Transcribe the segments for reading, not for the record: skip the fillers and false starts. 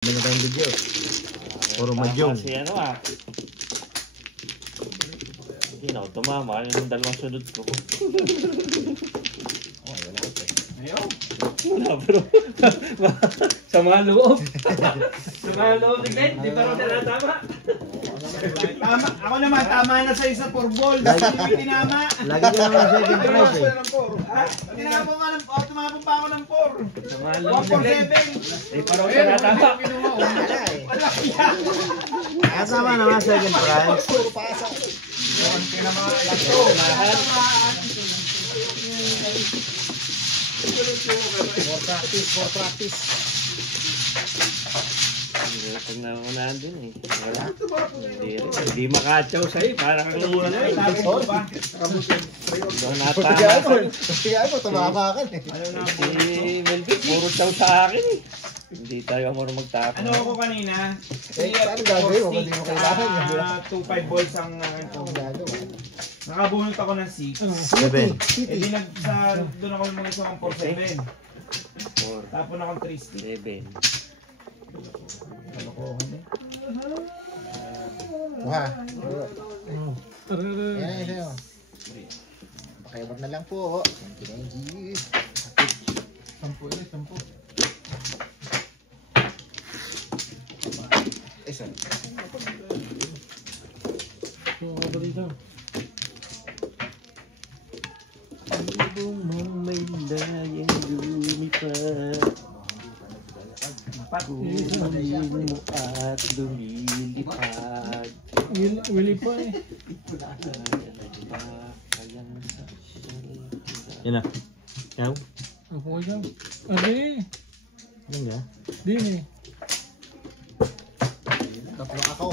Hindi na tayong video. Puro madyong. Kasi ano hindi na ako tumama. Yung dalawang sunod ko. Ayaw. Wala bro. Sama loob. Sama loob ni Glenn. Di pa rin na tama. Tama. Ako naman, tama na sa'yo sa 4 balls. Hindi tinama. Lagi ka naman second prize eh. Tinama nga ng 4. Tumapon pa ako ng 4. Sama loob ni Glenn. 147. Di pa rin siya natama. Wala eh. Wala yan. Kasama naman second prize. Konti na mga for practice. Pag naunahan din eh. Wala. Hindi makatsaw sa'yo. Parang kang una eh. Doon natama. Kaya mo, tumama ka eh. Si Melvin, puro tsaw sa akin eh. Hindi tayo marunong magtapon. Ano ako kanina? Ano gagawin mo? Hindi mo kailangan yun. 2-5 balls ang nakabunot ako ng 6. 7. Eh di doon ako mga isang 4-7. 4, Tapon ako 3 stick. 7. Wah. Ayan sa'yo. Pakiabot na lang po. Thank you. 10 ulit, 10. Isa. Ibong mong may layang lumipad. Kunin mo at lumilipad. Willy pa eh. Yan na. Ikaw? Ako dyan. Adi. Yan nga. Di eh. Tatlo ako.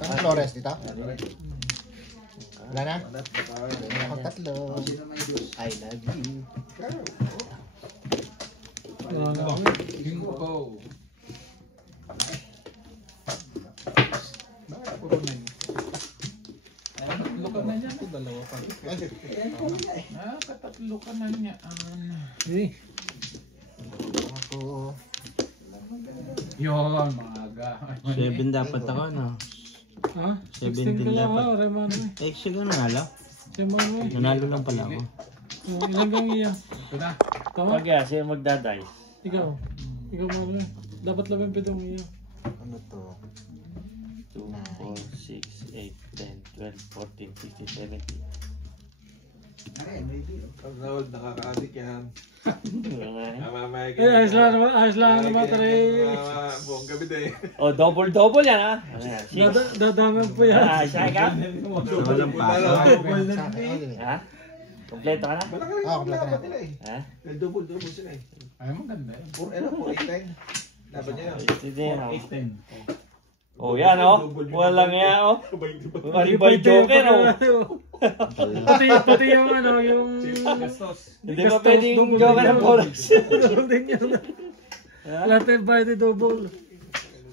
Anong Flores dito? Wala na? Wala na akong tatlo. I love you. Tatlo ka na niya. Dalawa pa. Katatlo ka na niya. Eh. Ako. Yun, maaga. 7 dapat ako, no? Ha? 17 16 ka lang dapat. ha, Remano eh. Eh, siya nanalo? Remano eh. Nanalo lang pala ako. Ilang gang iya? Ito na. Tama? Pag yan, siya magdaday. Ikaw. Ikaw Mano eh. Dapat 17 iya. Ano to? 2, 4, 6, 8, 10, 12, 14, 15, 17. Pag nawag, nakaka-addict yan. Mamamaya ka. Eh, ayos lang naman tayo. Buong gabi din. Oh, double yan ha. Ano yan? 6. Dadaman po yan. Siya ka? Walang pasok. Ha? Kompleto ka na? Malaki rin Ah, yung kompleto na. dapat nila eh. Ha? Double sila eh. Ay, maganda eh. 4-8-9. Dapat niya yun. Hindi yan. Oh, yan oh. Walang yan oh. Maribay joker oh. Pati yung ano, yung... Gastos. Hindi ba pwedeng joker ng bonus? Lahat yung bayad yung double.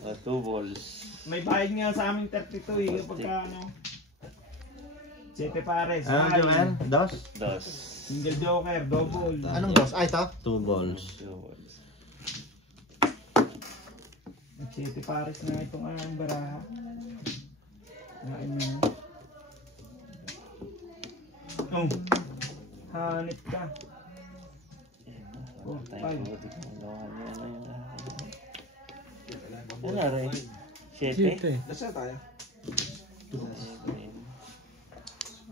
2 balls. May bayad nga sa aming 32 eh. Pagka ano. 7 pares. Anong joker? Dos? 2. Single joker, double. Anong dos? Ay, ito? 2 balls. 2 balls. 7 pares na itong baraha. Nain mo. Oh. Hanit ka. Oh, 5. Ano rin? 7? 7. Nasa tayo?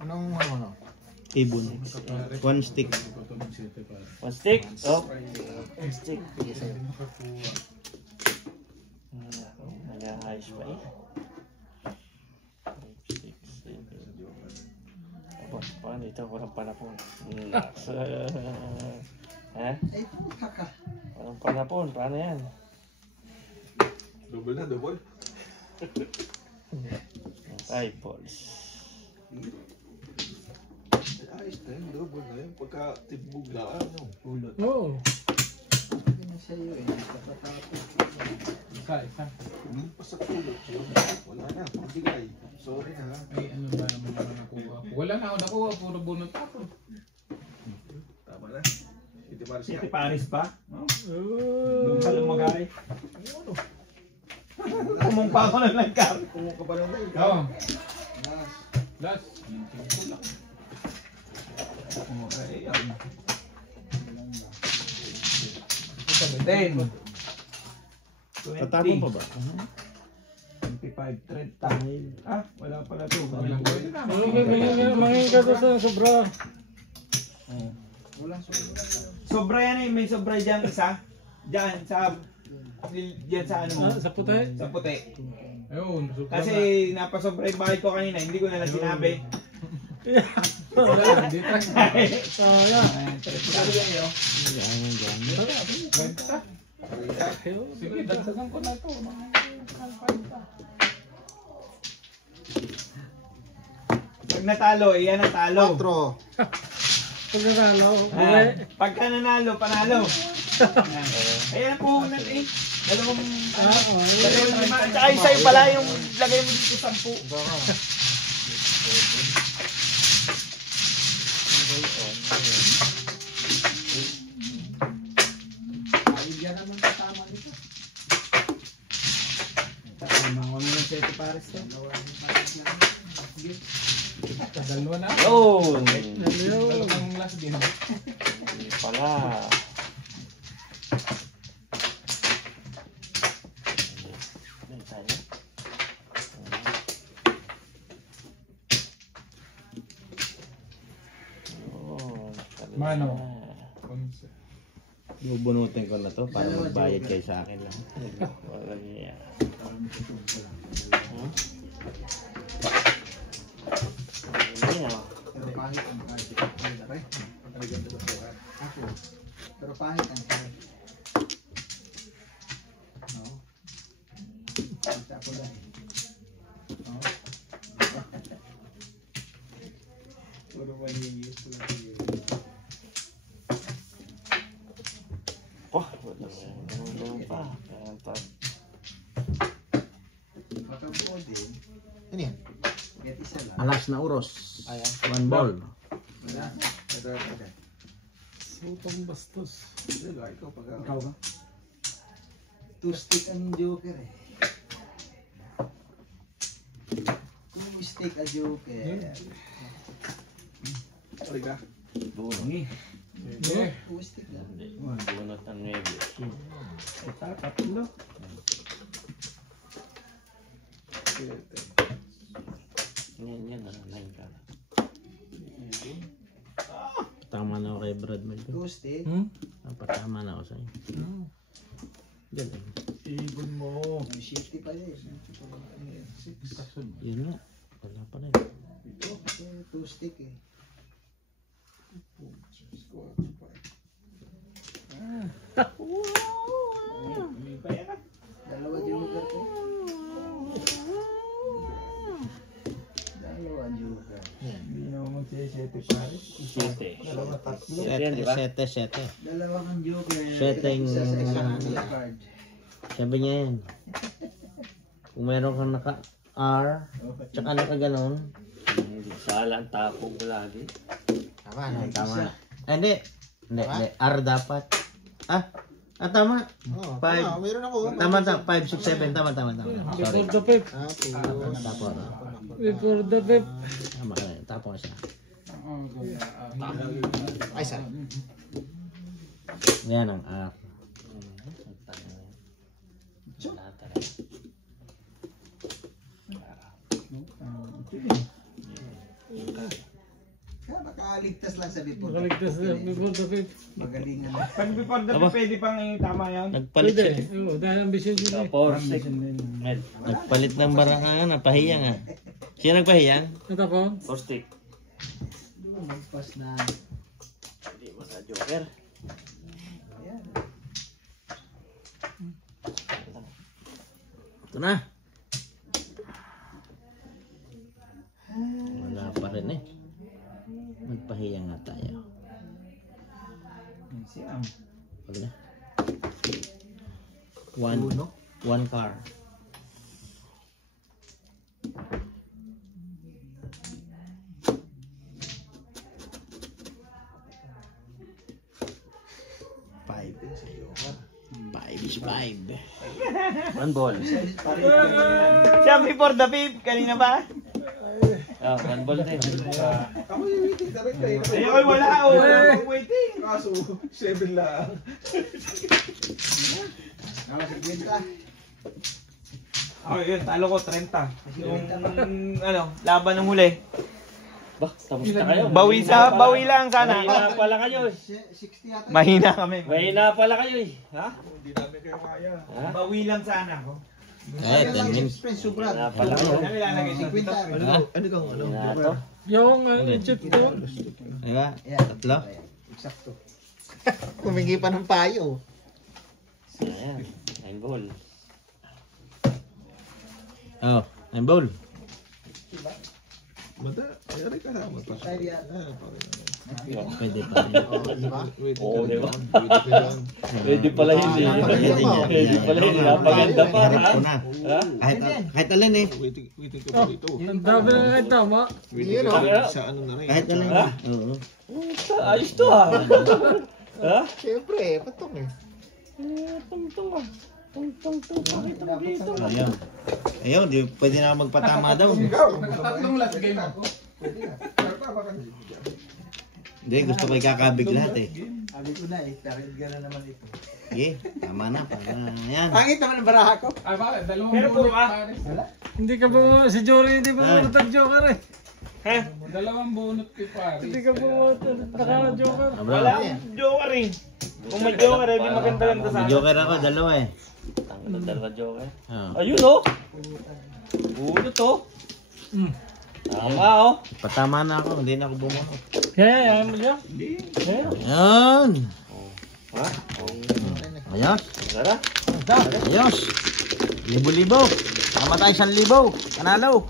Anong ano? Ibon. 1 stick. 1 stick? Oh. 1 stick. Nag-ayos pa eh. 5, 6, 7. Aba, paano ito? Walang panapon. Ha? Walang panapon. Paano yan? Double na, double. 5 balls. Ayos na yun, double na yun. Pagka tibog na, ano? Ulot. Oo. Isa. Pasak tulog. Wala na, pabigay. Sorry na ha. Ay, ano ba naman nakuha? Wala na ako nakuha. Puro bunot ako. Tama na. Paris Siyete ka. pares pa. No? Oh. Doon ka lumagay. Kumumpa ko ng langkar. Kung ka pa lang tayo. Oo. Last. Last. Okay, yan. 10. Tatapon pa ba? 25, 30. Ah, wala pala to. Mangin ka to sa sobra. Wala. Sobra yan eh. May sobra dyan isa. Dyan sa... Dyan sa ano mo. Sa puti. Sa puti. Ayun. Kasi napasobra yung bahay ko kanina. Hindi ko na lang sinabi. Wala. Hindi pa. Sayang. Sabi yan yun. Sige, dagdagan ko na ito. Pag natalo, yan ang talo. 4. Pag nanalo, Ah, pagka nanalo, panalo. Ayan ang puhunan eh. Dalawang lima. Tsaka yung sa'yo pala yung lagay mo dito 10. Dalawa na. Oh! Dalawang last din. Pala. Mano. Bubunutin ko na to para magbayad kayo sa akin lang. Pero pahit ang kahit. Pero pahit ang kahit. No? Kita ko lang. No? Puro manigis. Matampo din. Ano yan? Get isa lang. Alas na uros. 1 ball. Wala. Ito. Sutang bastos. Ikaw pag ikaw ba? Two stick ang joker eh. Two stick ang joker. Sorry ka? Two stick lang. Bunot ang nuebe. Tatlo. Yan, nalain ka. Tama na ako kay Brad Mel. Two stick. Patama na ako sa'yo. Yan eh. Ibon mo. May shifty pa rin. Yun nga. Wala pa rin. Two stick eh. Dalawa joker ko. Dalawa joker. Hindi naman magsisete pares. Siyete. Dalawa, tatlo. Yan, di ba? Sete. Dalawa kang joker. Setting. Isa sa isang card. Sabi niya yan. Kung meron kang naka R, tsaka naka ganon. Sala ang tapo ko lagi. Tama na. Hindi. R dapat. Tama. Five. Meron ako. Tama. 5, 6, 7. Tama. Sorry. Before the fifth. Tapo. Before the fifth. Tama ka na. Tapo ka siya. Ay, sarap. Yan ang R. Nakaaligtas lang sa before. Nakaligtas na before the fifth. Magalingan. Pag before the pwede pang tama yan. Nagpalit Pwede. siya. Oo, dahil ambisyon yun eh. Tapos, med. Nagpalit ng barangan. Napahiyang ah. Siya nagpahiyang? Natapon? Postik. Magpas na. Hindi mo sa joker. Ayan. Ito na. Wala pa rin eh. Magpahiyang nga tayo. Siyam. Wag na. One car. 5 is 5. 1 ball. Siya before the fifth, kanina ba? Ah, 1 ball din. Ako yung waiting, direct kayo. Ay, wala oh. Wala akong waiting. Kaso, 7 lang. Oh, yun, talo ko 30. Yung laban ng huli. Bah, tapos na kayo. Bawi lang sana. Mahina pala kayo eh. Mahina kami. Mahina pala kayo eh. Ha? Hindi namin kayo kaya. Ha? Bawi lang sana ako. Eh, 10 minutes. Mahina pala kayo. Kami lalagay 50. Ha? Ano kang ano? Mahina to. Yung chip to. Diba? Tatlo? Eksakto. Kumingi pa ng payo. Ayan. 9 ball. Oh, 9 ball. Mada, ayari ka na. Pwede pa rin. Oo, di ba? Pwede Pwede pala hindi. Pwede pala hindi. Napaganda pa Harap ha? ko na. Ha? Kahit alin eh. Waiting ka pa dito. Ang dami na nga tama. Waiting ka pa sa ano na rin. Kahit alin Ha? eh. Oo. Ayos to ha? Ha? Siyempre, patong eh. Tungtong ah. Tungtong. Pakita mo dito. Ayun. Ayun, di, pwede na magpatama daw. Tatlong last game ako. Hindi, gusto ko ikakabig lahat eh. Sabi ko na eh, pero gano'n naman ito. Sige, tama na. Ayan. Pangit naman ang baraha ko. Ay ba, dalawang Pero puro ka. Hindi ka bumunot. Si Jory hindi bumunot ang Joker eh. Ha? Dalawang bunot kay pare. Hindi ka bumunot. Naka-Joker. Wala akong joker eh. Kung may joker eh, di maganda-ganda May sana. joker ako, dalawa eh. Ang dalawa joker. Oh. Ayun oh. Ulo to. Tama oh. Patama na ako, hindi na ako bumunot. Kaya yan mo siya. Ayan. Ha? Ayos. Tara. Ayos. Libo-libo. Tama tayo 1,000. Panalo.